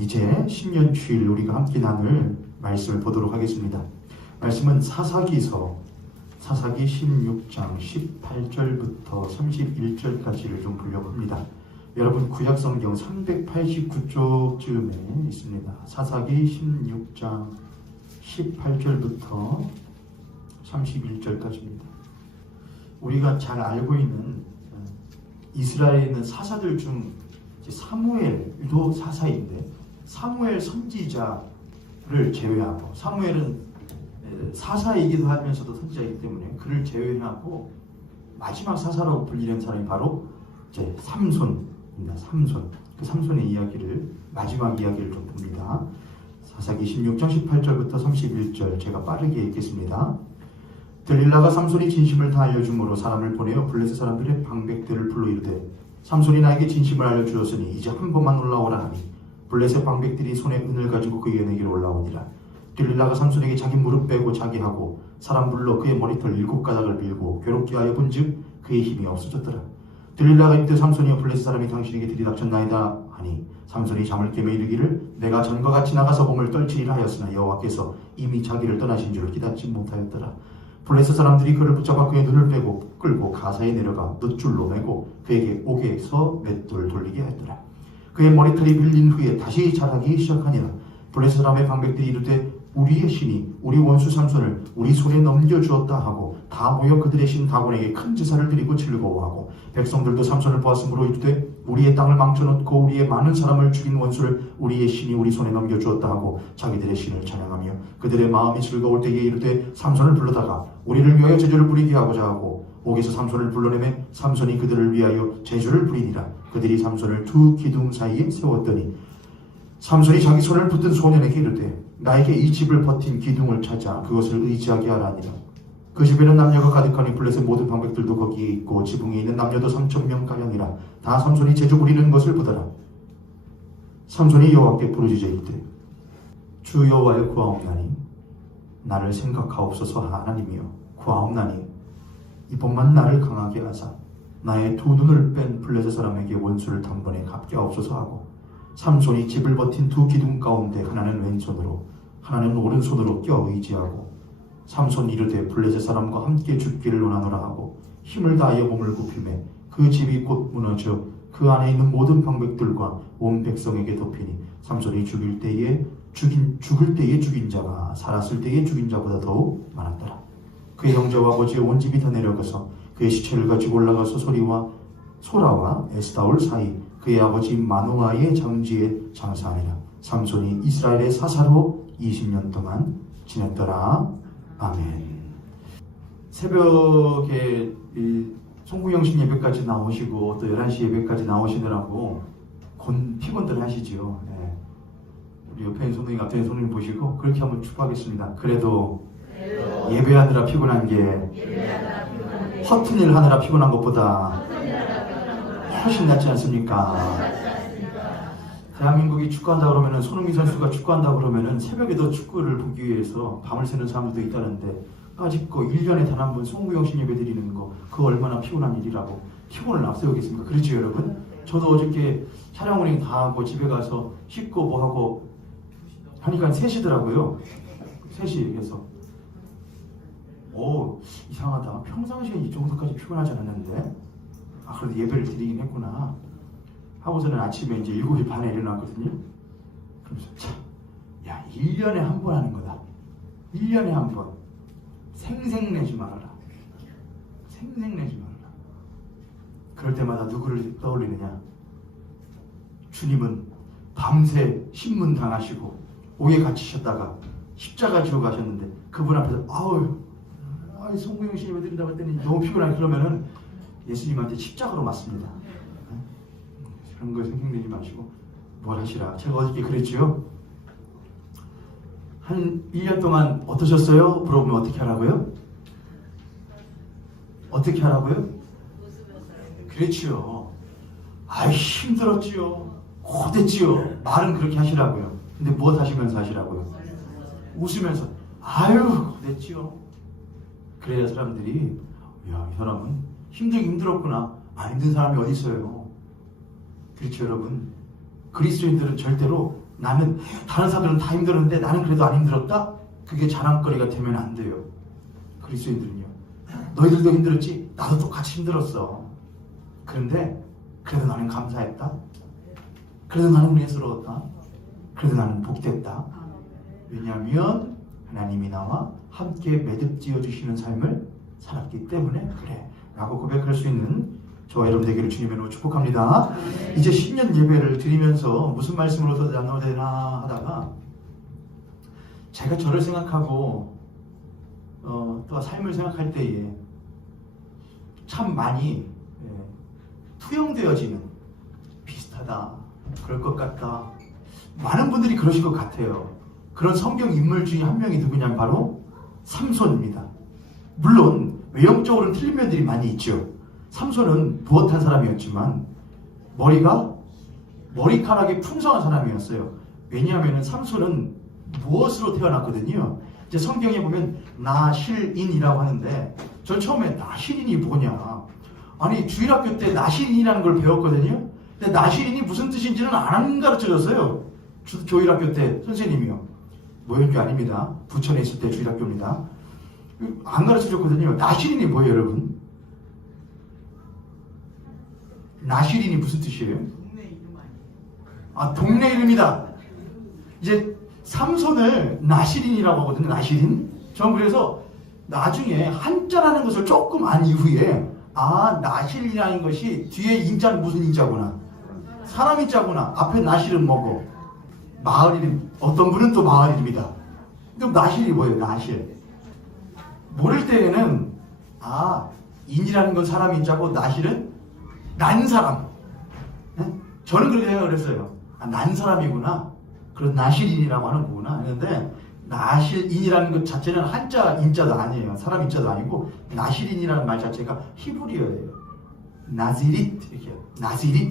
이제 10년 주일 우리가 함께 나눌 말씀을 보도록 하겠습니다. 말씀은 사사기 16장 18절부터 31절까지를 좀 보려고 합니다. 여러분 구약성경 389쪽쯤에 있습니다. 사사기 16장 18절부터 31절까지입니다. 우리가 잘 알고 있는 이스라엘에 있는 사사들 중 사무엘도 사사인데 사무엘 선지자를 제외하고, 사무엘은 사사이기도 하면서도 선지자이기 때문에 그를 제외하고 마지막 사사라고 불리는 사람이 바로 이제 삼손입니다. 그 삼손의 이야기를, 마지막 이야기를 좀 봅니다. 사사기 16장 18절부터 31절 제가 빠르게 읽겠습니다. 들릴라가 삼손이 진심을 다 알려줌으로 사람을 보내어 블레셋 사람들의 방백들을 불러 이르되 삼손이 나에게 진심을 알려주었으니 이제 한 번만 올라오라 하니 블레셋 방백들이 손에 은을 가지고 그에게 내기로 올라오니라. 들릴라가 삼손에게 자기 무릎 빼고 자기 하고 사람 불러 그의 머리털 7가닥을 밀고 괴롭게 하여 본즉 그의 힘이 없어졌더라. 들릴라가 이르되 삼손이여 블레셋 사람이 당신에게 들이닥쳤나이다 하니 삼손이 잠을 깨며 이르기를 내가 전과 같이 나가서 몸을 떨치리라 하였으나 여호와께서 이미 자기를 떠나신 줄을 깨닫지 못하였더라. 블레셋 사람들이 그를 붙잡아 그의 눈을 빼고 끌고 가사에 내려가 놋줄로 매고 그에게 옥에서 맷돌 돌리게 하였더라. 그의 머리털이 밀린 후에 다시 자라기 시작하니라. 블레셋 사람의 방백들이 이르되 우리의 신이 우리 원수 삼손을 우리 손에 넘겨주었다 하고 다 모여 그들의 신 다곤에게 큰 제사를 드리고 즐거워하고 백성들도 삼손을 보았으므로 이르되 우리의 땅을 망쳐놓고 우리의 많은 사람을 죽인 원수를 우리의 신이 우리 손에 넘겨주었다 하고 자기들의 신을 찬양하며 그들의 마음이 즐거울 때에 이르되 삼손을 불러다가 우리를 위하여 제주를 부리게 하고자 하고 옥에서 삼손을 불러내매 삼손이 그들을 위하여 제주를 부리니라. 그들이 삼손을 두 기둥 사이에 세웠더니 삼손이 자기 손을 붙든 소년에게 이르되 나에게 이 집을 버틴 기둥을 찾아 그것을 의지하게 하라니라. 그 집에는 남녀가 가득하니 블레셋 모든 방백들도 거기에 있고 지붕에 있는 남녀도 3,000명가량이라. 다 삼손이 제주 부리는 것을 보더라. 삼손이 여호와께 부르짖어 이르되 주 여호와여 구하옵나니 나를 생각하옵소서 하나님이여 구하옵나니 이번만 나를 강하게 하사 나의 두 눈을 뺀 블레셋 사람에게 원수를 단번에 갚게 하옵소서 하고 삼손이 집을 버틴 두 기둥 가운데 하나는 왼손으로 하나는 오른손으로 껴 의지하고 삼손 이르되 블레셋 사람과 함께 죽기를 원하노라 하고 힘을 다하여 몸을 굽히매 그 집이 곧 무너져 그 안에 있는 모든 방백들과 온 백성에게 덮이니 삼손이 죽을 때에 죽인 자가 살았을 때에 죽인 자보다 더욱 많았더라. 그의 형제와 아버지의 온 집이 다 내려가서 그의 시체를 가지고 올라가서 소라와 에스다올 사이 그의 아버지 마누아의 장지에 장사하니라. 삼손이 이스라엘의 사사로 20년 동안 지냈더라. 아멘. 새벽에 송구영신 예배까지 나오시고 또 11시 예배까지 나오시느라고 피곤들 하시지요. 네. 우리 옆에 있는 손님, 앞에 있는 손님 보시고 그렇게 한번 축복하겠습니다. 그래도 예배하느라 피곤한 게 허튼 일 하느라 피곤한 것보다 훨씬 낫지 않습니까? 대한민국이 축구한다 그러면은 손흥민 선수가 축구한다 그러면은 새벽에도 축구를 보기 위해서 밤을 새는 사람들도 있다는데 아직도 1년에 단 한 번 송구영신 예배 드리는 거 그거 얼마나 피곤한 일이라고 피곤을 앞세우겠습니까? 그렇죠 여러분? 저도 어저께 촬영 운행 다 하고 집에 가서 씻고 뭐 하고 하니까 3시더라고요. 3시 해서 오 이상하다. 평상시에 이 정도까지 피곤하지 않았는데 그래도 예배를 드리긴 했구나 하고서는 아침에 이제 7시 반에 일어났거든요. 그러면서 참, 야 1년에 한 번 하는 거다. 1년에 한 번. 생색내지 말아라. 생색내지 말아라. 그럴 때마다 누구를 떠올리느냐? 주님은 밤새 신문 당하시고 옥에 갇히셨다가 십자가 지고 가셨는데 그분 앞에서 송구영신 예배 드린다고 했더니 너무 피곤하게 그러면은 예수님한테 십자가로 맞습니다. 그런 거 생각내지 마시고 뭘 하시라. 제가 어저께 그랬지요. 한 1년 동안 어떠셨어요? 물어보면 어떻게 하라고요? 어떻게 하라고요? 그렇지요. 힘들었지요. 고됐지요. 말은 그렇게 하시라고요. 근데 무엇 하시면서 하시라고요? 웃으면서 고됐지요. 그래야 사람들이 야, 이 사람은 힘들었구나. 안 힘든 사람이 어디 있어요? 그렇죠 여러분. 그리스도인들은 절대로 나는 다른 사람들은 다 힘들었는데 나는 그래도 안 힘들었다? 그게 자랑거리가 되면 안 돼요. 그리스도인들은요. 너희들도 힘들었지? 나도 똑같이 힘들었어. 그런데 그래도 나는 감사했다. 그래도 나는 은혜스러웠다. 그래도 나는 복됐다. 왜냐하면 하나님이 나와 함께 매듭지어 주시는 삶을 살았기 때문에 그래 라고 고백할 수 있는 저와 여러분 되기를 주님의 이름으로 축복합니다. 이제 신년 예배를 드리면서 무슨 말씀을 더 나눠야 되나 하다가 제가 저를 생각하고 또 삶을 생각할 때에 참 많이 투영되어지는 비슷하다, 그럴 것 같다. 많은 분들이 그러실 것 같아요. 그런 성경 인물 중에 한 명이 누구냐면 바로 삼손입니다. 물론 외형적으로는 틀린 면들이 많이 있죠. 삼손은 부헛한 사람이었지만 머리카락이 풍성한 사람이었어요. 왜냐하면 삼손은 무엇으로 태어났거든요. 이제 성경에 보면 나실인이라고 하는데 전 처음에 나실인이 뭐냐, 아니 주일학교 때 나실인이라는 걸 배웠거든요. 근데 나실인이 무슨 뜻인지는 안 가르쳐줬어요. 조일학교 때 선생님이요. 모형교 아닙니다. 부천에 있을 때 주일학교입니다. 안 가르쳐줬거든요. 나실인이 뭐예요 여러분? 나실인이 무슨 뜻이에요? 동네 이름 아니에요? 아, 동네 이름이다. 이제 삼손을 나실인이라고 하거든요. 나실인. 전 그래서 나중에 한자라는 것을 조금 안 이후에 나실이라는 것이 뒤에 인자는 무슨 인자구나, 사람 인자구나. 앞에 나실은 뭐고 마을 이름, 어떤 분은 또 마을 이름이다. 그럼 나실이 뭐예요? 나실. 모를 때에는 인이라는 건 사람 인자고 나실은 난 사람. 저는 그렇게 생각을 했어요. 난 사람이구나. 그런 나실인이라고 하는 거구나 했는데, 나실인이라는 것 자체는 한자 인자도 아니에요. 사람 인자도 아니고 나실인이라는 말 자체가 히브리어예요. 나지릿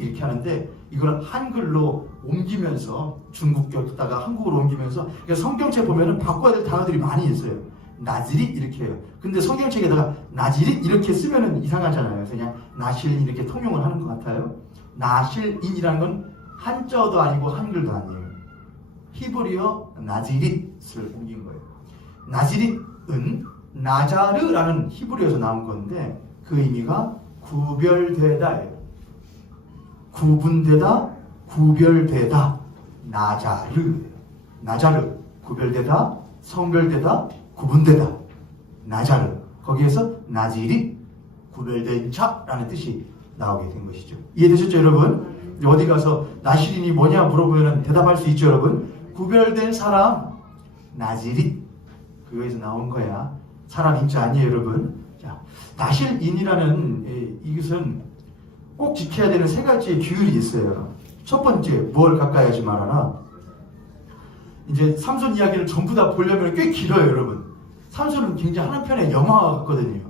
이렇게 하는데 이걸 한글로 옮기면서 중국 겼다가 한국으로 옮기면서, 그러니까 성경책 보면은 바꿔야 될 단어들이 많이 있어요. 나지릿 이렇게 해요. 근데 성경책에다가 나지릿 이렇게 쓰면은 이상하잖아요. 그래서 그냥 나실인 이렇게 통용을 하는 것 같아요. 나실인이라는 건 한자어도 아니고 한글도 아니에요. 히브리어 나지릿을 옮긴 거예요. 나지릿은 나자르라는 히브리어에서 나온 건데 그 의미가 구별되다예요. 구분되다, 구별되다. 나자르. 구별되다, 성별되다, 구분되다. 나자르. 거기에서 나지릿, 구별된 자라는 뜻이 나오게 된 것이죠. 이해되셨죠 여러분? 어디 가서 나실인이 뭐냐 물어보면 대답할 수 있죠 여러분? 구별된 사람, 나지릿. 그거에서 나온 거야. 사람 인자 아니에요 여러분? 자, 나실인이라는 이것은 꼭 지켜야 되는 세 가지의 규율이 있어요. 첫 번째, 뭘 가까이 하지 말아라. 이제 삼손 이야기를 전부 다 보려면 꽤 길어요 여러분. 삼손은 굉장히 한편의 영화 같거든요.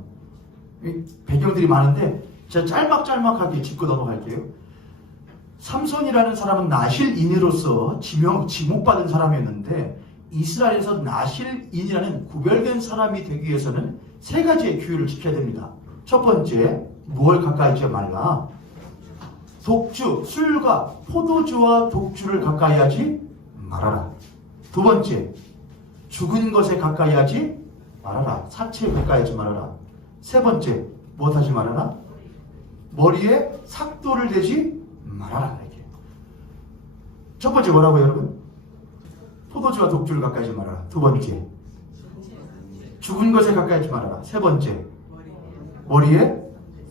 배경들이 많은데 제가 짤막짤막하게 짚고 넘어갈게요. 삼손이라는 사람은 나실인으로서 지목받은 사람이었는데, 이스라엘에서 나실인이라는 구별된 사람이 되기 위해서는 세 가지의 규율을 지켜야 됩니다. 첫 번째, 무엇을 가까이 하지 말라. 독주, 술과 포도주와 독주를 가까이 하지 말아라. 두 번째, 죽은 것에 가까이 하지 말아라. 사체에 가까이 하지 말아라. 세 번째, 무엇 하지 말아라? 머리에 삭도를 대지 말아라. 이렇게. 첫 번째 뭐라고요 여러분? 포도주와 독주를 가까이 하지 말아라. 두 번째, 죽은 것에 가까이 하지 말아라. 세 번째, 머리에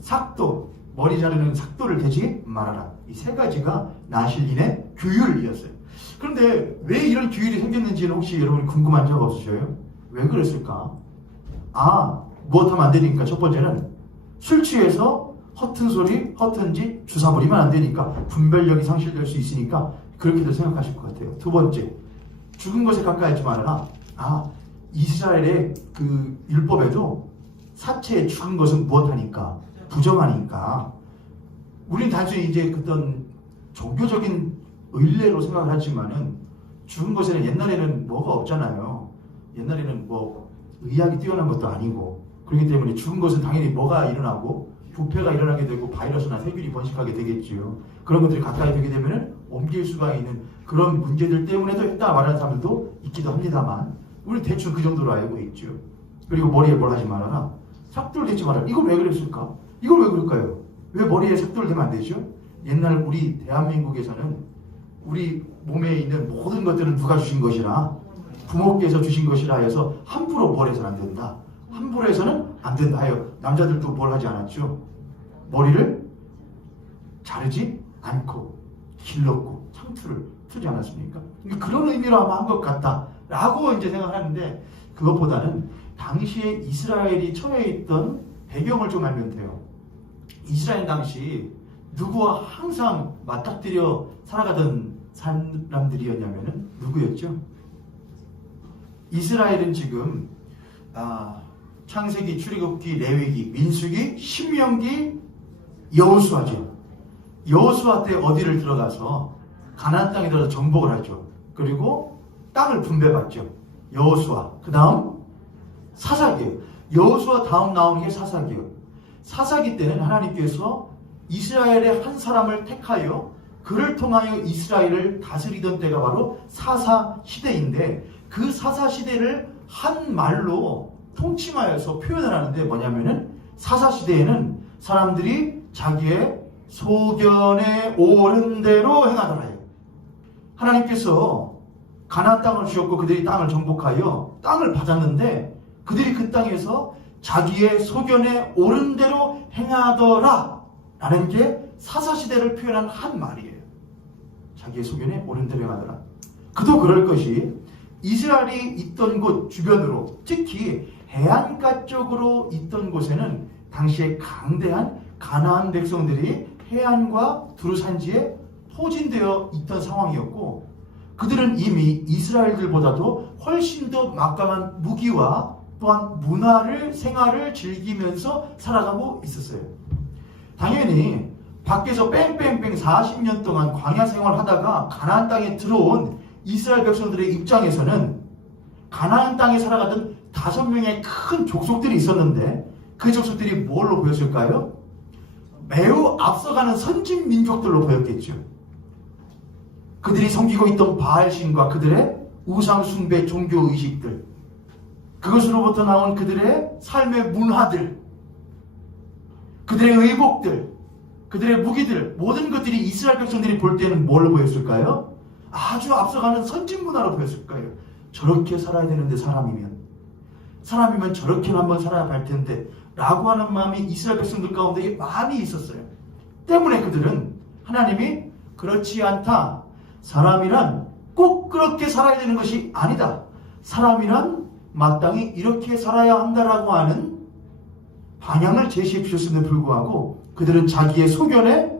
삭도, 머리 자르는 삭도를 대지 말아라. 이 세 가지가 나실인의 규율이었어요. 그런데 왜 이런 규율이 생겼는지는 혹시 여러분이 궁금한 적 없으셔요? 왜 그랬을까? 무엇하면 안 되니까. 첫 번째는 술 취해서 허튼 소리, 허튼 짓, 주사 부리면 안 되니까, 분별력이 상실될 수 있으니까 그렇게도 생각하실 것 같아요. 두 번째, 죽은 것에 가까이 하지 말아라. 이스라엘의 그 율법에도 사체에 죽은 것은 무엇하니까? 부정하니까. 우리는 단순히 이제 어떤 종교적인 의례로 생각을 하지만은 죽은 것에는 옛날에는 뭐가 없잖아요. 옛날에는 뭐 의학이 뛰어난 것도 아니고, 그렇기 때문에 죽은 것은 당연히 뭐가 일어나고? 부패가 일어나게 되고 바이러스나 세균이 번식하게 되겠지요. 그런 것들이 가까이 되게 되면 옮길 수가 있는 그런 문제들 때문에도 했다 말하는 사람들도 있기도 합니다만 우리 대충 그 정도로 알고 있죠. 그리고 머리에 뭘 하지 말아라. 삭돌 대지 말아라. 이걸 왜 그랬을까? 이걸 왜 그럴까요? 왜 머리에 삭돌 대면 안 되죠? 옛날 우리 대한민국에서는 우리 몸에 있는 모든 것들은 누가 주신 것이라 부모께서 주신 것이라 해서 함부로 뭘 해서는 안 된다. 함부로 해서는 안 된다 하여 남자들도 뭘 하지 않았죠? 머리를 자르지 않고 길렀고 창투를 틀지 않았습니까? 그런 의미로 아마 한 것 같다라고 이제 생각하는데 그것보다는 당시에 이스라엘이 처해 있던 배경을 좀 알면 돼요. 이스라엘 당시 누구와 항상 맞닥뜨려 살아가던 사람들이었냐면은 누구였죠? 이스라엘은 지금 창세기, 출애굽기, 레위기, 민수기, 신명기, 여호수아죠. 여호수아 때 어디를 들어가서 가나안 땅에 들어가서 정복을 하죠. 그리고 땅을 분배받죠. 여호수아. 그 다음 사사기예요. 여호수아 다음 나오는 게 사사기예요. 사사기 때는 하나님께서 이스라엘의 한 사람을 택하여 그를 통하여 이스라엘을 다스리던 때가 바로 사사 시대인데 그 사사 시대를 한 말로 통칭하여서 표현을 하는데 뭐냐면은 사사 시대에는 사람들이 자기의 소견에 옳은 대로 행하더라. 하나님께서 가나안 땅을 주셨고 그들이 땅을 정복하여 땅을 받았는데 그들이 그 땅에서 자기의 소견에 옳은 대로 행하더라 라는 게 사사시대를 표현한 한 말이에요. 자기의 소견에 옳은 대로 행하더라. 그도 그럴 것이 이스라엘이 있던 곳 주변으로 특히 해안가 쪽으로 있던 곳에는 당시에 강대한 가나안 백성들이 해안과 두루산지에 포진되어 있던 상황이었고 그들은 이미 이스라엘들보다도 훨씬 더 막강한 무기와 또한 문화를 생활을 즐기면서 살아가고 있었어요. 당연히 밖에서 뺑뺑뺑 40년 동안 광야 생활하다가 가나안 땅에 들어온 이스라엘 백성들의 입장에서는 가나안 땅에 살아가던 5명의 큰 족속들이 있었는데 그 족속들이 뭘로 보였을까요? 매우 앞서가는 선진 민족들로 보였겠죠. 그들이 섬기고 있던 바알신과 그들의 우상 숭배 종교 의식들, 그것으로부터 나온 그들의 삶의 문화들, 그들의 의복들, 그들의 무기들, 모든 것들이 이스라엘 백성들이 볼 때는 뭘 보였을까요? 아주 앞서가는 선진 문화로 보였을 거예요. 저렇게 살아야 되는데 사람이면 저렇게는 한번 살아야 할 텐데 라고 하는 마음이 이스라엘 백성들 가운데 많이 있었어요. 때문에 그들은 하나님이 그렇지 않다. 사람이란 꼭 그렇게 살아야 되는 것이 아니다. 사람이란 마땅히 이렇게 살아야 한다라고 하는 방향을 제시해 주셨음에도 불구하고 그들은 자기의 소견에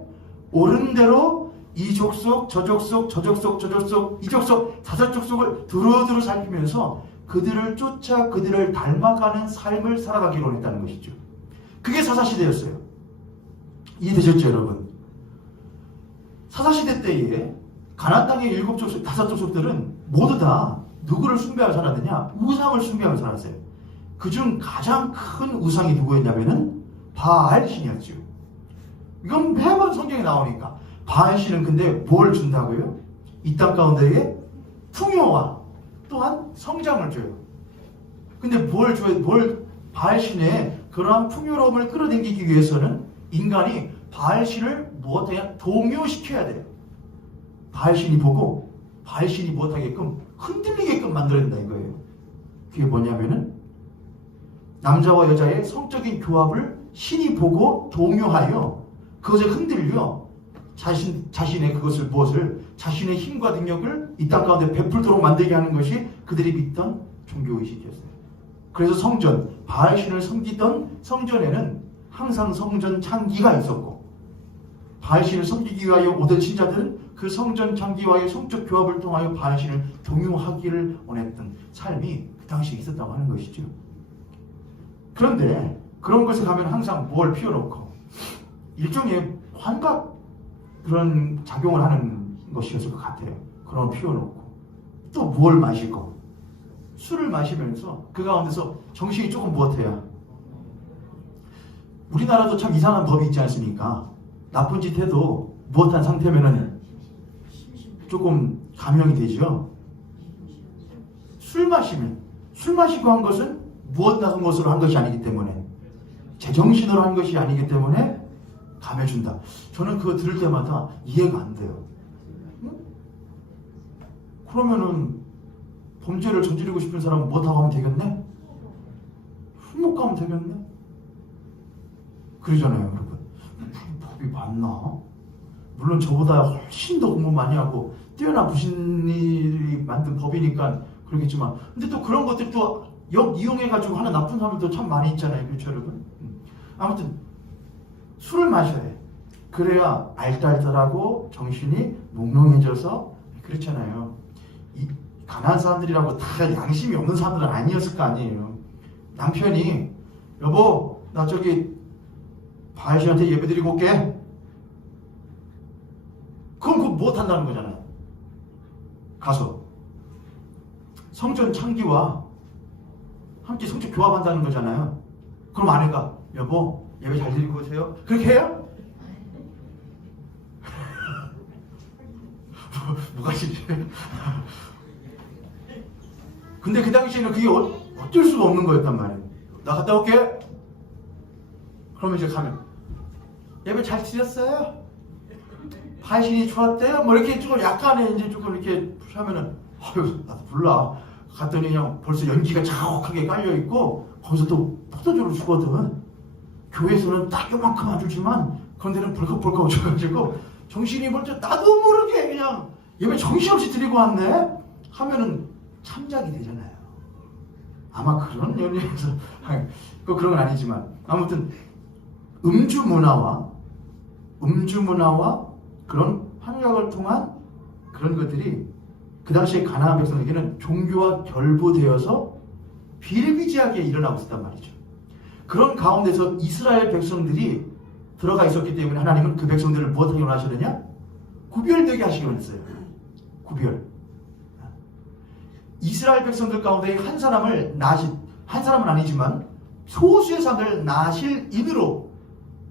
옳은 대로 이 족속, 저 족속, 저 족속, 저 족속, 이 족속, 5족속을 두루두루 살피면서 그들을 쫓아 그들을 닮아가는 삶을 살아가기로 했다는 것이죠. 그게 사사시대였어요. 이해되셨죠, 여러분? 사사시대 때에 가나안 땅의 7족속, 5족속들은 모두 다 누구를 숭배하며 살았느냐? 우상을 숭배하며 살았어요. 그중 가장 큰 우상이 누구였냐면은 바알신이었죠. 이건 매번 성경에 나오니까 바알신은 근데 뭘 준다고요? 이 땅 가운데에 풍요와 또한 성장을 줘요. 근데 뭘 줘요? 바알신의 그러한 풍요로움을 끌어당기기 위해서는 인간이 바알신을 무엇하냐? 동요시켜야 돼요. 바알신이 보고 바알신이 무엇하게끔 흔들리게끔 만들어야 된다 이거예요. 그게 뭐냐면은 남자와 여자의 성적인 교합을 신이 보고 동요하여 그것에 흔들려 자신의 그것을 무엇을 자신의 힘과 능력을 이 땅 가운데 베풀도록 만들게 하는 것이 그들이 믿던 종교의식이었어요. 그래서 성전, 바알신을 섬기던 성전에는 항상 성전 창기가 있었고 바알신을 섬기기 위하여 오던 신자들은 그 성전 창기와의 성적 교합을 통하여 바알신을 동요하기를 원했던 삶이 그 당시에 있었다고 하는 것이죠. 그런데 그런 곳에 가면 항상 뭘 피워놓고 일종의 환각 그런 작용을 하는 것이었을 것 같아요. 그런 걸 피워놓고 또 뭘 마시고 술을 마시면서 그 가운데서 정신이 조금 무엇해야 우리나라도 참 이상한 법이 있지 않습니까? 나쁜 짓 해도 무엇한 상태면은 조금 감형이 되죠. 술 마시고 한 것은 무엇한 것으로 한 것이 아니기 때문에, 제정신으로 한 것이 아니기 때문에 감해준다. 저는 그거 들을 때마다 이해가 안 돼요. 응? 그러면은 범죄를 저지르고 싶은 사람은 못하고 하면 되겠네? 술 먹고 하면 되겠네? 그러잖아요, 여러분. 법이 맞나? 물론 저보다 훨씬 더 공부 많이 하고 뛰어난 부신일이 만든 법이니까 그러겠지만, 근데 또 그런 것들이 또 이용해가지고 하는 나쁜 사람들도 참 많이 있잖아요. 그렇죠, 여러분? 아무튼 술을 마셔야 해. 그래야 알딸딸하고 정신이 몽롱해져서, 그렇잖아요. 이 가난한 사람들이라고 다 양심이 없는 사람들은 아니었을 거 아니에요. 남편이 여보 나 저기 바이씨한테 예배드리고 올게. 그럼 그거 못한다는 거잖아요. 가서 성전 창기와 함께 성적 교합한다는 거잖아요. 그럼 아내가 여보 예배 잘 드리고 오세요. 그렇게 해요? 뭐가 싫지? 근데 그 당시에는 그게 어쩔 수가 없는 거였단 말이에요. 나 갔다 올게. 그러면 이제 가면 예배 잘 드렸어요? 발신이 좋았대요? 뭐 이렇게 조금 약간의 이제 조금 이렇게 하면은 아유 나도 몰라. 갔더니 그냥 벌써 연기가 자욱하게 깔려있고 거기서 또 포도주를 주거든. 교회에서는 딱 요만큼 안 주지만 그런 데는 벌컥벌컥 줘가지고 정신이 먼저 나도 모르게 그냥 예배 정신없이 드리고 왔네 하면은 참작이 되잖아요. 아마 그런 연예에서 그런 건 아니지만 아무튼 음주 문화와 그런 환경을 통한 그런 것들이 그 당시에 가나안 백성에게는 종교와 결부되어서 비일비재하게 일어나고 있었단 말이죠. 그런 가운데서 이스라엘 백성들이 들어가 있었기 때문에 하나님은 그 백성들을 무엇하게 원하시느냐? 구별되게 하시기 원했어요. 구별. 이스라엘 백성들 가운데 한 사람은 아니지만 소수의 사람을 나실 인으로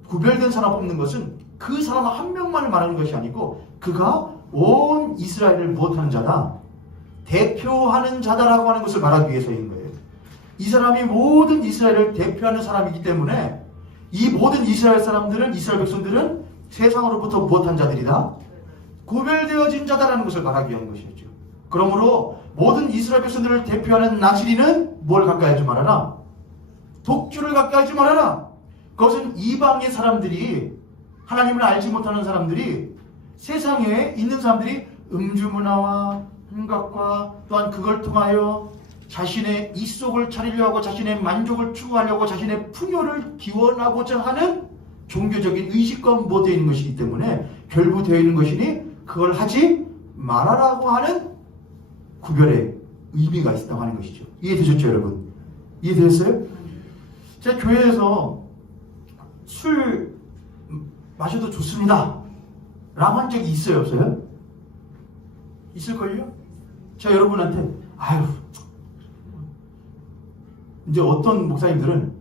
구별된 사람 뽑는 것은 그 사람 한 명만을 말하는 것이 아니고 그가 온 이스라엘을 무엇하는 자다? 대표하는 자다라고 하는 것을 말하기 위해서인 거예요. 이 사람이 모든 이스라엘을 대표하는 사람이기 때문에 이 모든 이스라엘 백성들은 세상으로부터 무엇한 자들이다? 구별되어진 자다라는 것을 말하기 위한 것이었죠. 그러므로 모든 이스라엘 백성들을 대표하는 나시리는 뭘 가까이 하지 말아라? 독주를 가까이 하지 말아라. 그것은 이방의 사람들이, 하나님을 알지 못하는 사람들이, 세상에 있는 사람들이 음주 문화와 hun각과 또한 그걸 통하여 자신의 이속을 차리려 하고 자신의 만족을 추구하려고 자신의 풍요를 기원하고자 하는 종교적인 의식과 모두에 있는 것이기 때문에 결부되어 있는 것이니 그걸 하지 말아라고 하는 구별의 의미가 있다고 하는 것이죠. 이해되셨죠, 여러분? 이해되셨어요? 제가 교회에서 술 마셔도 좋습니다 라고 한 적이 있어요, 없어요? 있을걸요? 제가 여러분한테 이제 어떤 목사님들은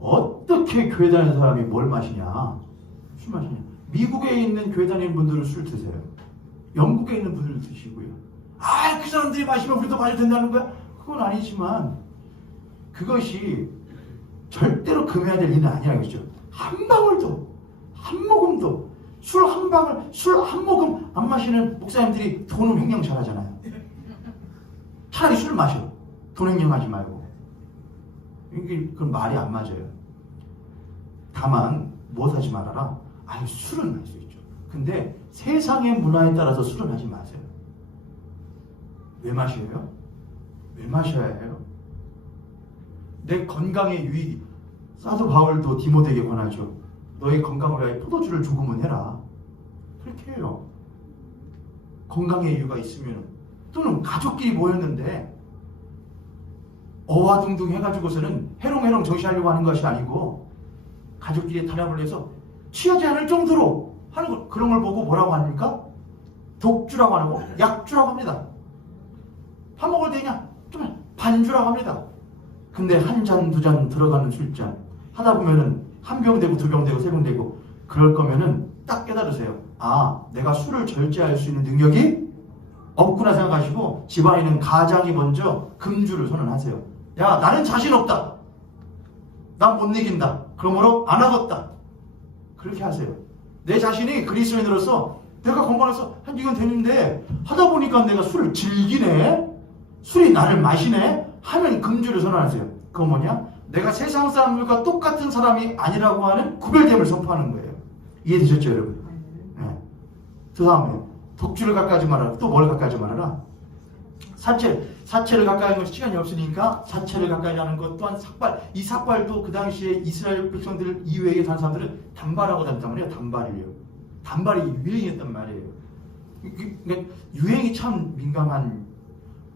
어떻게 교회 다니는 사람이 뭘 마시냐, 술 마시냐. 미국에 있는 교회 다니는 분들은 술 드세요. 영국에 있는 분들은 드시고요. 그 사람들이 마시면 우리도 마셔도 된다는 거야? 그건 아니지만 그것이 절대로 금해야 될 일은 아니라는 것이죠. 한 방울도, 한 모금도, 술 한 모금 안 마시는 목사님들이 돈 횡령 잘하잖아요. 차라리 술을 마셔. 돈 횡령하지 말고. 그건 말이 안 맞아요. 다만 무엇하지 말아라? 술은 할 수 있죠. 근데 세상의 문화에 따라서 술은 하지 마세요. 왜 마셔요? 왜 마셔야 해요? 내 건강에 유익이, 사도 바울도 디모데에게 권하죠. 너의 건강을 위하여 포도주를 조금은 해라. 그렇게 해요. 건강에 이유가 있으면. 또는 가족끼리 모였는데 어와둥둥 해가지고서는 해롱해롱 정시하려고 하는 것이 아니고 가족끼리 탄압을 해서 취하지 않을 정도로 하는 것, 그런 걸 보고 뭐라고 합니까? 독주라고 하고 약주라고 합니다. 밥 먹을 때냐? 좀 반주라고 합니다. 근데 한 잔, 두 잔 들어가는 술잔 하다 보면은 한 병 되고 두 병 되고 세 병 되고 그럴 거면은 딱 깨달으세요. 아, 내가 술을 절제할 수 있는 능력이 없구나 생각하시고 집안에 있는 가장이 먼저 금주를 선언하세요. 야, 나는 자신 없다. 난 못 이긴다. 그러므로 안 하겠다. 그렇게 하세요. 내 자신이 그리스도인으로서 내가 건강해서 한 이건 되는데 하다 보니까 내가 술을 즐기네. 술이 나를 마시네. 하면 금주를 선언하세요. 그건 뭐냐? 내가 세상 사람들과 똑같은 사람이 아니라고 하는 구별됨을 선포하는 거예요. 이해되셨죠, 여러분? 네. 그 다음에 독주를 가까이 하지 말아라. 또 뭘 가까이 하지 말아라? 사체를 가까이 하는 건 시간이 없으니까 사체를 가까이 하는 것 또한 삭발. 이 삭발도 그 당시에 이스라엘 백성들 이외에 다른 사람들은 단발하고 다녔단 말이에요. 단발이에요. 단발이 유행이었단 말이에요. 그러니까 유행이 참 민감한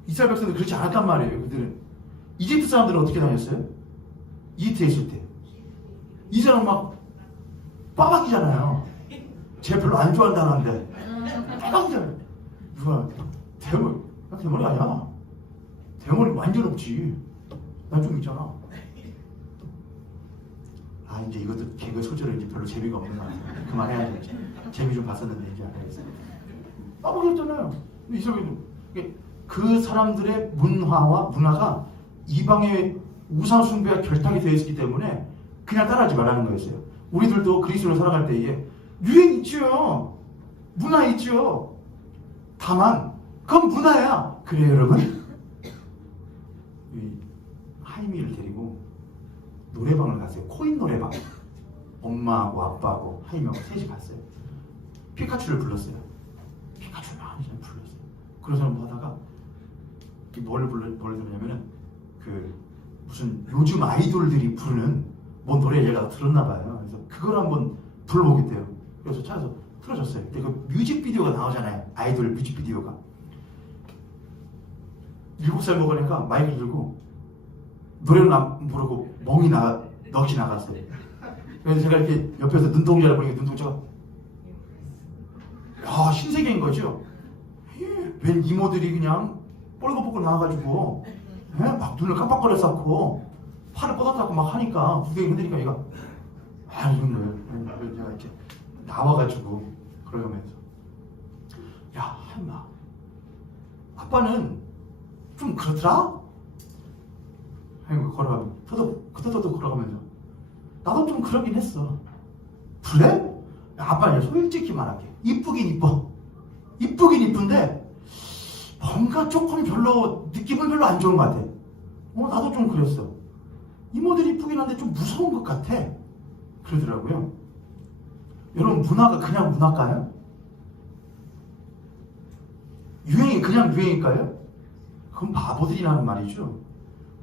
이스라엘 백성들 그렇지 않았단 말이에요. 그들은 이집트 사람들은 어떻게 다녔어요? 이집트에 있을 때 이 사람 막 빠박이잖아요. 쟤 별로 안 좋아한다는데 빠박이잖아요. 누가 대머리 아니야. 대머리 완전 없지. 난 좀 있잖아. 아, 이제 이것도 개그 소재로 이제 별로 재미가 없는 거 같아요. 그만해야지. 이제. 재미 좀 봤었는데 이제 안 하겠어요. 빠박이었잖아요. 이스라엘도 그 사람들의 문화가 이방의 우상 숭배와 결탁이 되어 있기 때문에 그냥 따라하지 말라는 거였어요. 우리들도 그리스도로 살아갈 때에 유행 있죠. 문화 있죠. 다만 그건 문화야. 그래요, 여러분? 하이미를 데리고 노래방을 갔어요. 코인 노래방. 엄마하고 아빠하고 하이미하고 셋이 갔어요. 피카츄를 불렀어요. 피카츄를 많이 불렀어요. 그래서 하다가 뭘 들었냐면은 무슨 요즘 아이돌들이 부르는 뭔 노래 얘가 들었나 봐요. 그래서 그걸 한번 불러보겠대요. 그래서 찾아서 틀어줬어요. 근데 그 뮤직비디오가 나오잖아요. 아이돌 뮤직비디오가. 7살 먹으니까 마이크를 들고 노래는 안 부르고 멍이 넋이 나갔어요. 그래서 제가 이렇게 옆에서 눈동자를 보니까 눈동자가 신세계인 거죠. 웬 이모들이 그냥 뻘거벗고 나와가지고 막 눈을 깜빡거려 쌓고 팔을 뻗었다고 막 하니까 구경이 흔드니까 얘가 이런 거예요. 그래서 제가 이렇게 나와가지고 그러면서 야, 한마 아빠는 좀 그렇더라? 걸어가면 터덕터덕 걸어가면서 나도 좀 그러긴 했어. 그래? 아빠는 솔직히 말할게. 이쁘긴 이쁜데 뭔가 조금 느낌은 별로 안 좋은 것 같아. 나도 좀 그랬어. 이모들이 이쁘긴 한데 좀 무서운 것 같아. 그러더라고요. 여러분, 문화가 그냥 문화일까요? 유행이 그냥 유행일까요? 그건 바보들이라는 말이죠.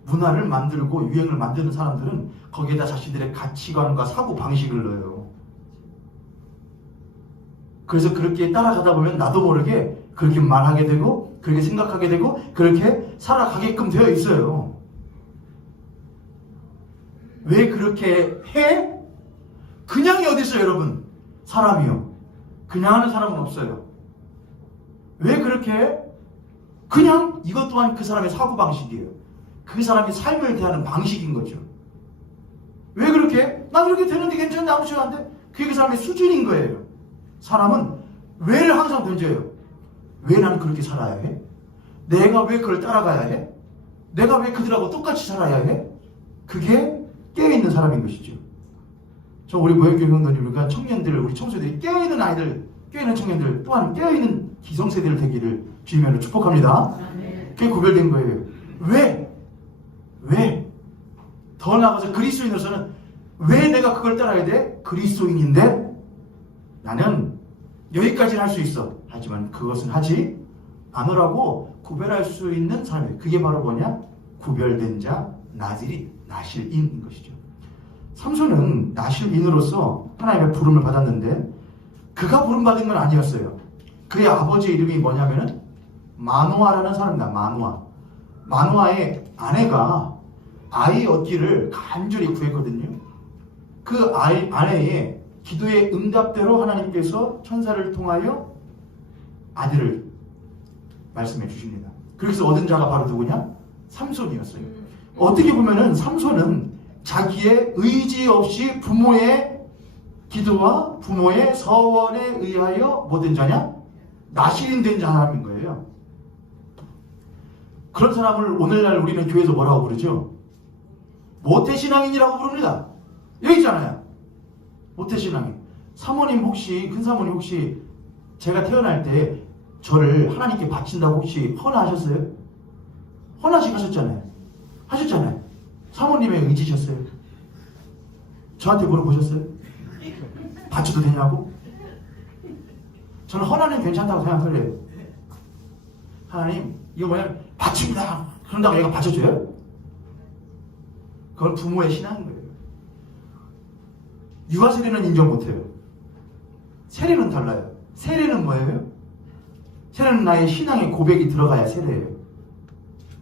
문화를 만들고 유행을 만드는 사람들은 거기에다 자신들의 가치관과 사고 방식을 넣어요. 그래서 그렇게 따라가다 보면 나도 모르게 그렇게 말하게 되고 그렇게 생각하게 되고 그렇게 살아가게끔 되어 있어요. 왜 그렇게 해? 그냥이 어디 있어요, 여러분? 사람이요. 그냥 하는 사람은 없어요. 왜 그렇게 해? 그냥 이것 또한 그 사람의 사고방식이에요. 그 사람이 삶을 대하는 방식인 거죠. 왜 그렇게 해? 난 이렇게 되는데 괜찮은데 아무 시간 안 돼? 그게 그 사람의 수준인 거예요. 사람은 왜를 항상 던져요. 왜 나는 그렇게 살아야 해? 내가 왜 그걸 따라가야 해? 내가 왜 그들하고 똑같이 살아야 해? 그게 깨어있는 사람인 것이죠. 우리 모형교회 성도님, 우리가 청년들, 우리 청소년들이 깨어있는 아이들, 깨어있는 청년들, 또한 깨어있는 기성세대를 되기를 주님으로 축복합니다. 그게 구별된 거예요. 왜? 더 나아가서 그리스도인으로서는 왜 내가 그걸 따라야 돼? 그리스도인인데 나는 여기까지는 할 수 있어. 하지만 그것은 하지 않으라고 구별할 수 있는 사람이에요. 그게 바로 뭐냐? 구별된 자, 나실인인 것이죠. 삼손은 나실인으로서 하나님의 부름을 받았는데 그가 부름받은 건 아니었어요. 그의 아버지의 이름이 뭐냐면은 마노아라는 사람입니다. 마노아의 아내가 아이 얻기를 간절히 구했거든요. 그 아내의 기도의 응답대로 하나님께서 천사를 통하여 아들을 말씀해 주십니다. 그래서 얻은 자가 바로 누구냐? 삼손이었어요. 어떻게 보면은 삼손은 자기의 의지 없이 부모의 기도와 부모의 서원에 의하여 뭐된 자냐? 나실인 된 사람인 거예요. 그런 사람을 오늘날 우리는 교회에서 뭐라고 부르죠? 모태신앙인이라고 부릅니다. 여기 있잖아요. 모태신앙인. 사모님 혹시, 큰 사모님 혹시 제가 태어날 때 저를 하나님께 바친다고 혹시 헌화하셨어요? 헌화식 하셨잖아요. 하셨잖아요. 사모님의 의지셨어요. 저한테 물어보셨어요? 바쳐도 되냐고? 저는 헌화는 괜찮다고 생각해요. 하나님, 이거 뭐냐면 바칩니다. 그런다고 얘가 바쳐줘요? 그건 부모의 신앙인 거예요. 유아 세례는 인정 못해요. 세례는 달라요. 세례는 뭐예요? 세례는 나의 신앙의 고백이 들어가야 세례예요.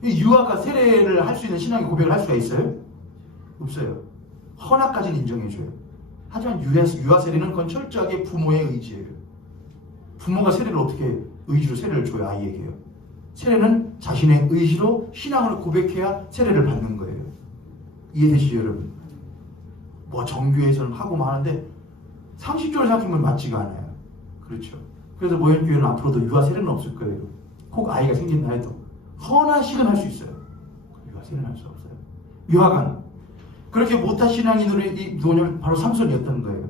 유아가 세례를 할 수 있는 신앙의 고백을 할 수가 있어요? 없어요. 헌화까지는 인정해줘요. 하지만 유아 세례는 그건 철저하게 부모의 의지예요. 부모가 세례를 어떻게 의지로 세례를 줘요? 아이에게요. 세례는 자신의 의지로 신앙을 고백해야 세례를 받는 거예요. 이해되시죠, 여러분? 뭐 정교회에서는 하고 하는데 상식적으로 생각하면 맞지가 않아요. 그렇죠. 그래서 모형교회는 앞으로도 유아 세례는 없을 거예요. 꼭 아이가 생긴다 해도 헌화식은 할 수 있어요. 유아 세례는 할 수 없어요. 유아간 그렇게 못한 신앙인들이 누구냐면 바로 삼손이었던 거예요.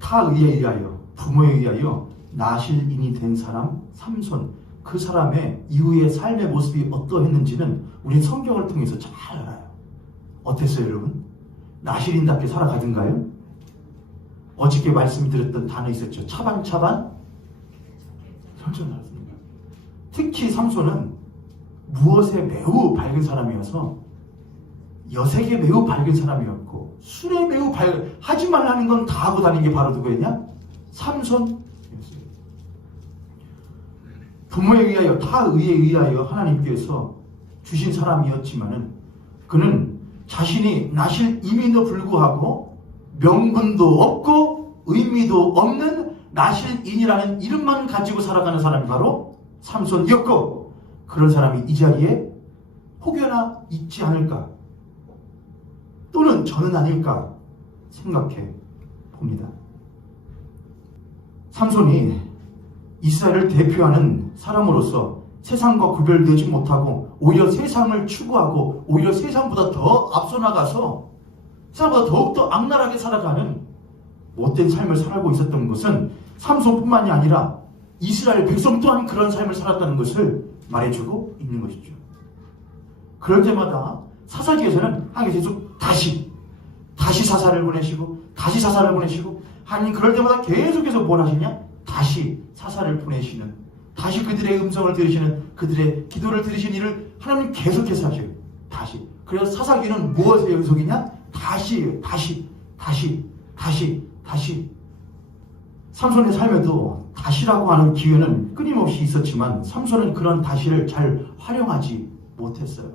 타의에 의하여 부모에 의하여 나실인이 된 사람 삼손, 그 사람의 이후의 삶의 모습이 어떠했는지는 우리 성경을 통해서 잘 알아요. 어땠어요, 여러분? 나실인답게 살아가든가요? 어저께 말씀이 드렸던 단어 있었죠. 차반차반 설정하였습니다. 특히 삼손은 무엇에 매우 밝은 사람이어서 여색에 매우 밝은 사람이었고 술에 매우 밝은, 하지 말라는 건 다 하고 다니는 게 바로 누구였냐? 삼손이었어요. 부모에 의하여 타의에 의하여 하나님께서 주신 사람이었지만은 그는 자신이 나실임에도 불구하고 명분도 없고 의미도 없는 나실인이라는 이름만 가지고 살아가는 사람이 바로 삼손이었고, 그런 사람이 이 자리에 혹여나 있지 않을까 또는 저는 아닐까 생각해 봅니다. 삼손이 이스라엘을 대표하는 사람으로서 세상과 구별되지 못하고 오히려 세상을 추구하고 오히려 세상보다 더 앞서 나가서 세상보다 더욱더 악랄하게 살아가는 못된 삶을 살고 있었던 것은 삼손뿐만이 아니라 이스라엘 백성 또한 그런 삶을 살았다는 것을 말해주고 있는 것이죠. 그럴 때마다 사사기에서는 하나님께서 계속 다시 사사를 보내시고 다시 사사를 보내시고, 하나님 그럴 때마다 계속해서 뭘 하시냐? 다시 사사를 보내시는, 다시 그들의 음성을 들으시는, 그들의 기도를 들으시는 일을 하나님 계속해서 하셔요. 다시. 그래서 사사기는 무엇의 연속이냐? 다시. 삼손의 삶에도 다시라고 하는 기회는 끊임없이 있었지만 삼손은 그런 다시를 잘 활용하지 못했어요.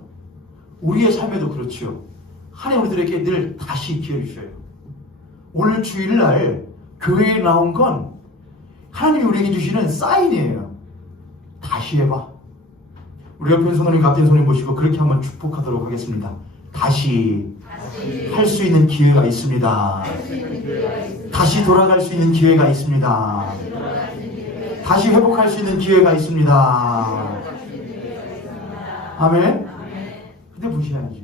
우리의 삶에도 그렇죠. 하나님 우리들에게 늘 다시 기회를 주셔요. 오늘 주일날 교회에 나온 건 하나님이 우리에게 주시는 사인이에요. 다시 해봐. 우리 옆에 손님 같은 손님 보시고 그렇게 한번 축복하도록 하겠습니다. 다시 할 수 있는 기회가 있습니다. 다시 돌아갈 수 있는 기회가 있습니다. 다시 회복할 수 있는 기회가 있습니다. 아멘. 근데 무시해야죠.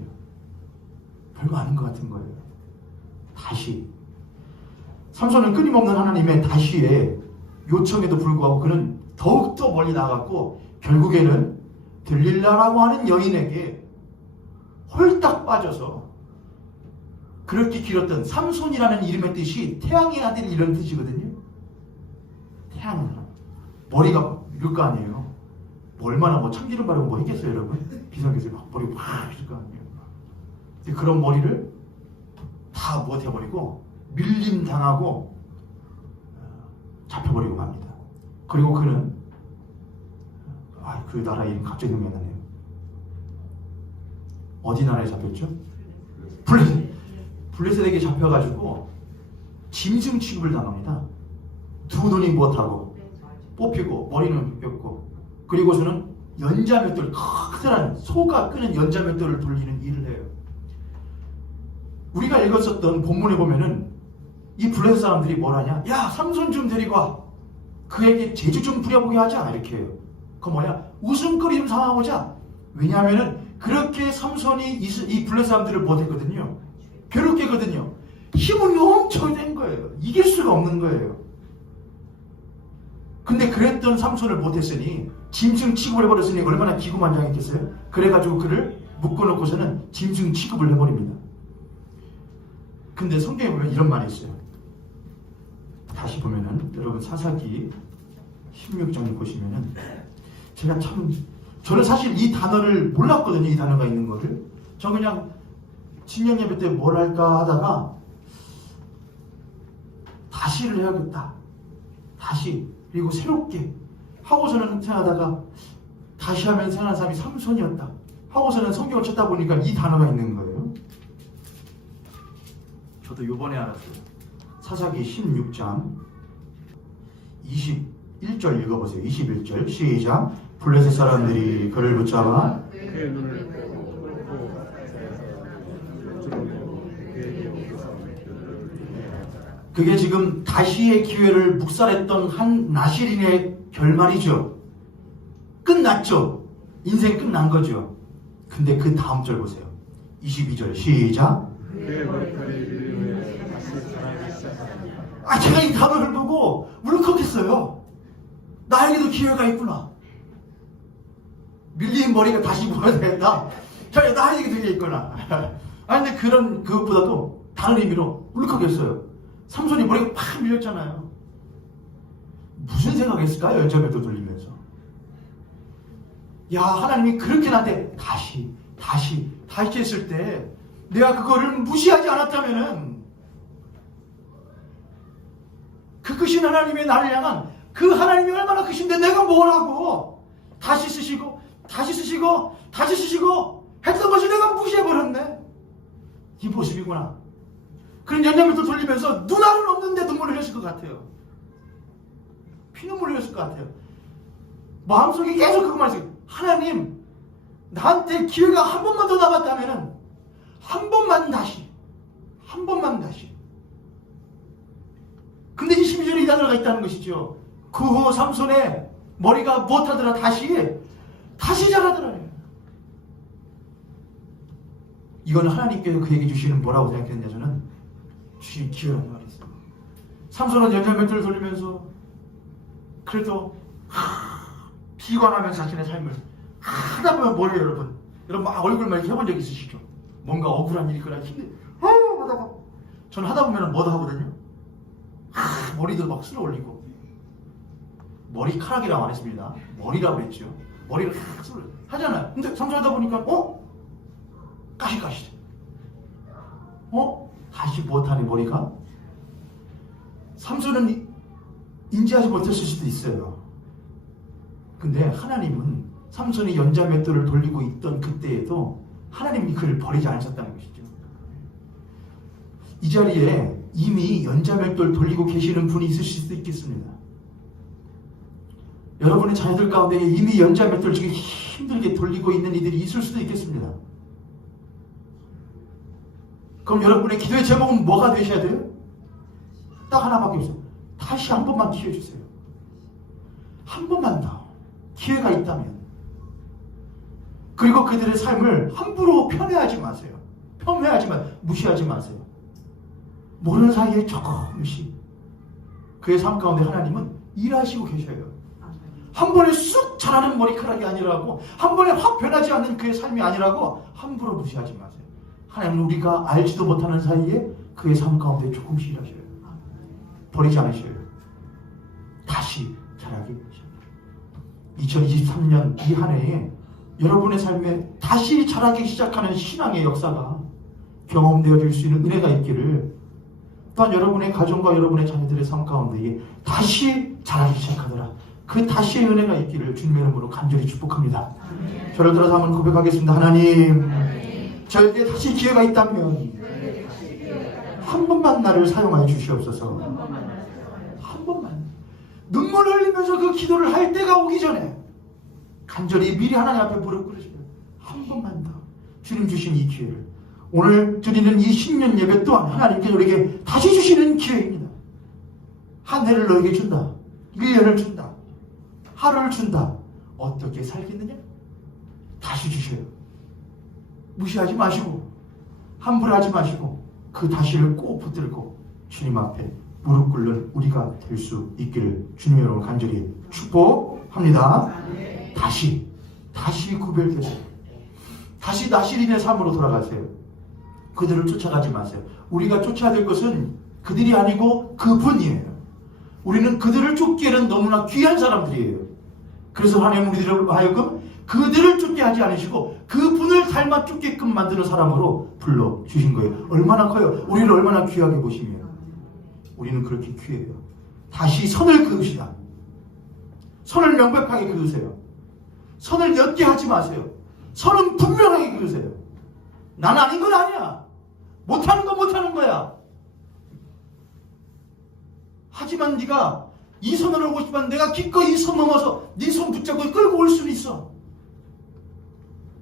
별거 아닌 것 같은 거예요. 다시. 삼손은 끊임없는 하나님의 다시의 요청에도 불구하고 그는 더욱더 멀리 나갔고 결국에는 들릴라라고 하는 여인에게 홀딱 빠져서, 그렇게 길었던 삼손이라는 이름의 뜻이 태양의 아들 이런 뜻이거든요. 태양의 사람. 머리가 이럴 거 아니에요. 뭐 얼마나 뭐 참기름 바르고 뭐 했겠어요, 여러분? 비상계에서 막 머리 팍 있을 거 아니에요. 근데 그런 머리를 다 못해버리고 밀림 당하고 잡혀버리고 맙니다. 그리고 그는 그 나라 이름 갑자기 생각이 나네요. 어디 나라에 잡혔죠? 블레셋에게 잡혀가지고 짐승 취급을 당합니다. 두 눈이 못하고 뽑히고 머리는 뼈고, 그리고서는 연자맷돌, 커다란 소가 끄는 연자맷돌을 돌리는 일을 해요. 우리가 읽었었던 본문에 보면은 이 블레셋 사람들이 뭘 하냐? 야, 삼손 좀 데리고 와. 그에게 재주 좀 부려보게 하자. 이렇게 해요. 그 뭐야? 웃음거리 좀 삼아보자. 왜냐하면은 그렇게 삼손이 이 블레셋 사람들을 못했거든요. 괴롭게 했거든요. 힘은 엄청 된 거예요. 이길 수가 없는 거예요. 근데 그랬던 삼손을 못했으니 짐승 취급을 해버렸으니 얼마나 기구만장했겠어요? 그래가지고 그를 묶어놓고서는 짐승 취급을 해버립니다. 근데 성경에 보면 이런 말이 있어요. 다시 보면은 여러분 사사기 16장에 보시면은 저는 사실 이 단어를 몰랐거든요. 이 단어가 있는 거를. 저 그냥 신년 예배 때 뭘 할까 하다가 다시를 해야겠다. 다시 그리고 새롭게 하고서는 생각하다가 다시 하면 생각하는 사람이 삼손이었다. 하고서는 성경을 찾다 보니까 이 단어가 있는 거예요. 저도 요번에 알았어요. 사사기 16장 21절 읽어보세요. 21절 시작. 블레셋 사람들이 그를 붙잡아 그의 눈을 그게 지금 다시의 기회를 묵살했던 한 나실인의 결말이죠. 끝났죠. 인생 끝난 거죠. 근데 그 다음 절 보세요. 22절 시작. 그의 머리카락이 밀리며 다시 자라기 시작합니다. 제가 이 단어를 보고 울컥했어요. 나에게도 기회가 있구나. 밀린 머리가 다시 모아야 된다. 나에게도 기회가 있구나. 근데 그것보다도 다른 의미로 울컥했어요. 삼손이 머리가 팍 밀렸잖아요. 무슨 생각했을까요? 연자매도 돌리면서. 야, 하나님이 그렇게 나한테 다시 했을 때 내가 그거를 무시하지 않았다면은 그 크신 하나님의 나를 향한 그 하나님이 얼마나 크신데 내가 뭘 하고 다시 쓰시고 했던 것을 내가 무시해버렸네. 이 모습이구나. 그런 연장면도 돌리면서 눈알은 없는데 눈물을 흘렸을 것 같아요. 피눈물을 흘렸을 것 같아요. 마음속에 계속 그것만 있어요. 하나님, 나한테 기회가 한 번만 더 남았다면은 한 번만 다시. 근데 22절에 이 단어가 있다는 것이죠. 그 후 삼손의 머리가 못하더라 다시 자라더라. 이거는 하나님께서 그에게 주시는 뭐라고 생각했냐, 저는 주신 기회라는 말이 있어요. 삼손은 연장면들을 돌리면서 그래도 비관하면서 자신의 삶을 하다 보면 뭐래요, 여러분 막 얼굴만 이렇게 해본 적 있으시죠? 뭔가 억울한 일이 있거나 하다가 저는 하다 보면 뭐도 하거든요. 머리도 막 쓸어 올리고, 머리카락이라고 안 했습니다. 머리라고 했죠. 머리를 쓸어 하잖아요. 근데 삼손하다 보니까 까시까시. 다시 못하네, 머리가. 삼손은 인지하지 못했을 수도 있어요. 근데 하나님은 삼손이 연자맷돌을 돌리고 있던 그때에도 하나님이 그를 버리지 않으셨다는 것이죠. 이 자리에 이미 연자맷돌 돌리고 계시는 분이 있을 수도 있겠습니다. 여러분의 자녀들 가운데 이미 연자맷돌 지금 힘들게 돌리고 있는 이들이 있을 수도 있겠습니다. 그럼 여러분의 기도의 제목은 뭐가 되셔야 돼요? 딱 하나밖에 없어요. 다시 한 번만 기회 주세요. 한 번만 더 기회가 있다면. 그리고 그들의 삶을 함부로 편애하지 마세요. 무시하지 마세요. 모르는 사이에 조금씩 그의 삶 가운데 하나님은 일하시고 계셔요. 한 번에 쑥 자라는 머리카락이 아니라고, 한 번에 확 변하지 않는 그의 삶이 아니라고 함부로 무시하지 마세요. 하나님은 우리가 알지도 못하는 사이에 그의 삶 가운데 조금씩 일하셔요. 버리지 않으셔요. 다시 자라게 하셔요. 2023년 이 한 해에 여러분의 삶에 다시 자라기 시작하는 신앙의 역사가 경험되어질 수 있는 은혜가 있기를, 또한 여러분의 가정과 여러분의 자녀들의 삶 가운데에 다시 자라기 시작하더라, 그 다시의 은혜가 있기를 주님의 이름으로 간절히 축복합니다. 저를 들어서 한번 고백하겠습니다. 하나님, 저에게 다시 기회가 있다면 한 번만 나를 사용하여 주시옵소서. 한 번만. 눈물을 흘리면서 그 기도를 할 때가 오기 전에 간절히 미리 하나님 앞에 무릎 꿇으시면 한 번만 더 주님 주신 이 기회를 오늘 드리는 이 신년 예배 또한 하나님께서 우리에게 다시 주시는 기회입니다. 한 해를 너에게 준다. 1년을 준다. 하루를 준다. 어떻게 살겠느냐? 다시 주셔요. 무시하지 마시고 함부로 하지 마시고 그 다시를 꼭 붙들고 주님 앞에 무릎 꿇는 우리가 될 수 있기를 주님 여러분 간절히 축복합니다. 다시 구별되세요. 다시 나실인의 삶으로 돌아가세요. 그들을 쫓아가지 마세요. 우리가 쫓아야 될 것은 그들이 아니고 그분이에요. 우리는 그들을 쫓기에는 너무나 귀한 사람들이에요. 그래서 하나님 우리들을 하여금 그들을 쫓게 하지 않으시고 그분을 닮아 쫓게끔 만드는 사람으로 불러주신 거예요. 얼마나 커요. 우리를 얼마나 귀하게 보시면 우리는 그렇게 귀해요. 다시 선을 그으시다. 선을 명백하게 그으세요. 선을 옅게 하지 마세요. 선은 분명하게 그으세요. 난 아닌 건 아니야. 못하는 건 못하는 거야. 하지만 네가 이 선을 오고 싶으면 내가 기꺼이 이 선 넘어서 네 손 붙잡고 끌고 올 수는 있어.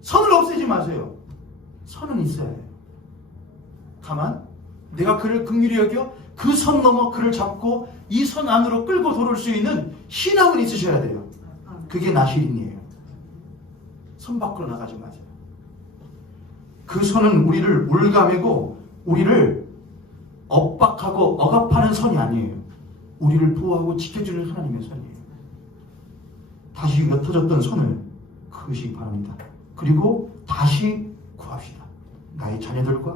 선을 없애지 마세요. 선은 있어야 해요. 다만 내가 그를 긍휼히 여겨 그 선 넘어 그를 잡고 이 선 안으로 끌고 들어올 수 있는 신앙은 있으셔야 돼요. 그게 나실인이에요. 선 밖으로 나가지 마세요. 그 선은 우리를 올가매고 우리를 엇박하고 억압하는 선이 아니에요. 우리를 보호하고 지켜주는 하나님의 선이에요. 다시 옅어졌던 선을 그으시기 바랍니다. 그리고 다시 구합시다. 나의 자녀들과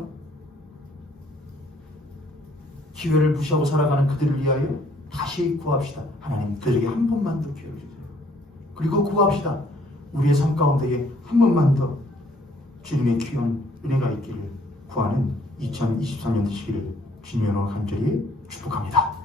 기회를 무시하고 살아가는 그들을 위하여 다시 구합시다. 하나님 그들에게 한 번만 더 기회를 주세요. 그리고 구합시다. 우리의 삶 가운데에 한 번만 더 주님의 귀한 은혜가 있기를 구하는 2023년 되시기를 주님으로 간절히 축복합니다.